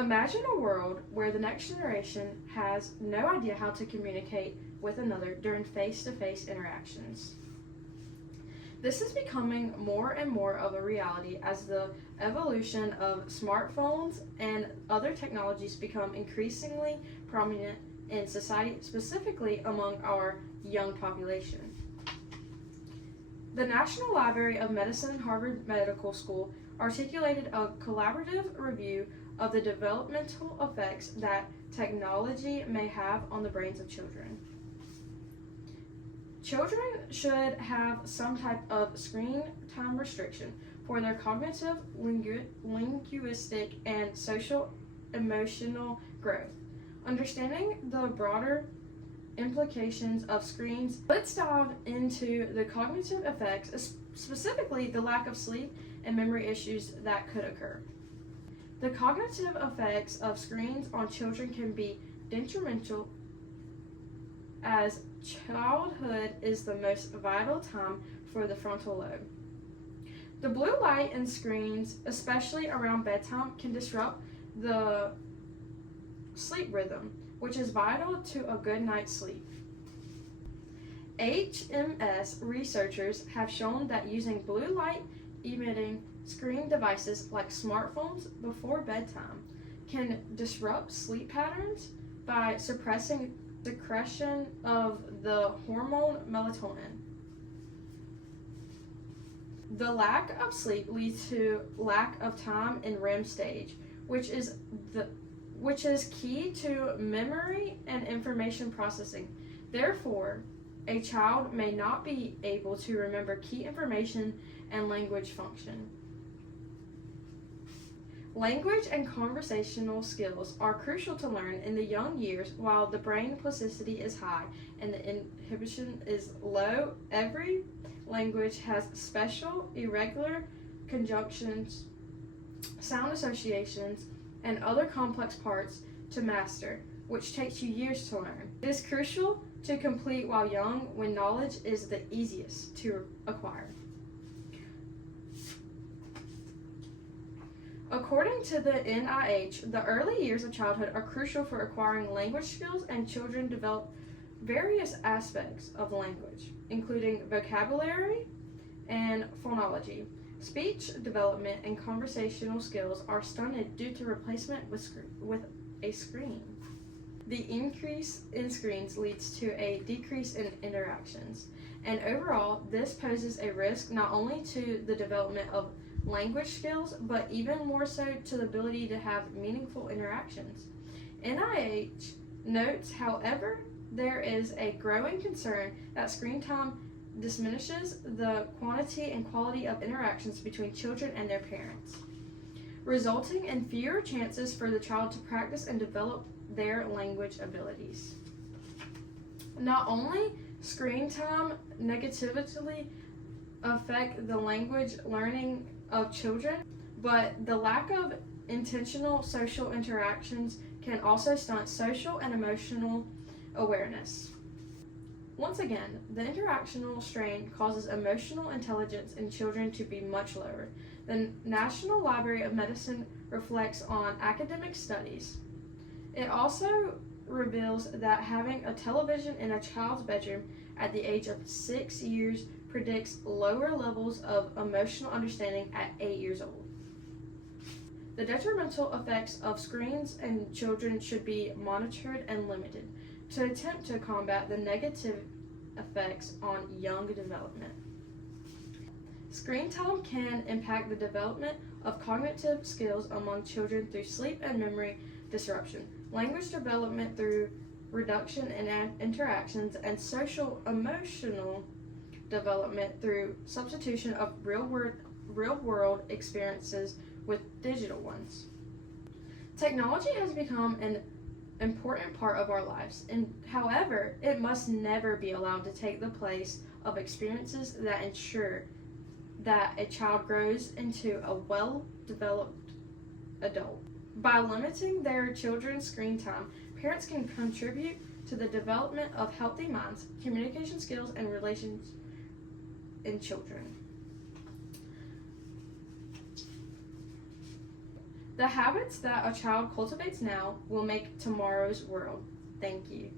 Imagine a world where the next generation has no idea how to communicate with another during face-to-face interactions. This is becoming more and more of a reality as the evolution of smartphones and other technologies become increasingly prominent in society, specifically among our young population. The National Library of Medicine and Harvard Medical School articulated a collaborative review of the developmental effects that technology may have on the brains of children. Children should have some type of screen time restriction for their cognitive, linguistic, and social emotional growth. Understanding the broader implications of screens, let's dive into the cognitive effects, specifically the lack of sleep and memory issues that could occur. The cognitive effects of screens on children can be detrimental, as childhood is the most vital time for the frontal lobe. The blue light in screens, especially around bedtime, can disrupt the sleep rhythm, which is vital to a good night's sleep. HMS researchers have shown that using blue light emitting screen devices like smartphones before bedtime can disrupt sleep patterns by suppressing secretion of the hormone melatonin. The lack of sleep leads to lack of time in REM stage, which is key to memory and information processing. Therefore, a child may not be able to remember key information and language function. Language and conversational skills are crucial to learn in the young years. While the brain plasticity is high and the inhibition is low, every language has special, irregular conjunctions, sound associations, and other complex parts to master, which takes you years to learn. It is crucial to complete while young, when knowledge is the easiest to acquire. According to the NIH, the early years of childhood are crucial for acquiring language skills, and children develop various aspects of language, including vocabulary and phonology. Speech development and conversational skills are stunted due to replacement with a screen. The increase in screens leads to a decrease in interactions, and overall, this poses a risk not only to the development of language skills, but even more so to the ability to have meaningful interactions. NIH notes, however, there is a growing concern that screen time diminishes the quantity and quality of interactions between children and their parents, resulting in fewer chances for the child to practice and develop their language abilities. Not only screen time negatively affect the language learning of children, but the lack of intentional social interactions can also stunt social and emotional awareness. Once again, the interactional strain causes emotional intelligence in children to be much lower. The National Library of Medicine reflects on academic studies. It also reveals that having a television in a child's bedroom at the age of 6 years predicts lower levels of emotional understanding at 8 years old. The detrimental effects of screens in children should be monitored and limited to attempt to combat the negative effects on young development. Screen time can impact the development of cognitive skills among children through sleep and memory disruption, language development through reduction in interactions, and social emotional development through substitution of real-world experiences with digital ones. Technology has become an important part of our lives, and however, it must never be allowed to take the place of experiences that ensure that a child grows into a well-developed adult. By limiting their children's screen time, parents can contribute to the development of healthy minds, communication skills, and relations in children. The habits that a child cultivates now will make tomorrow's world. Thank you.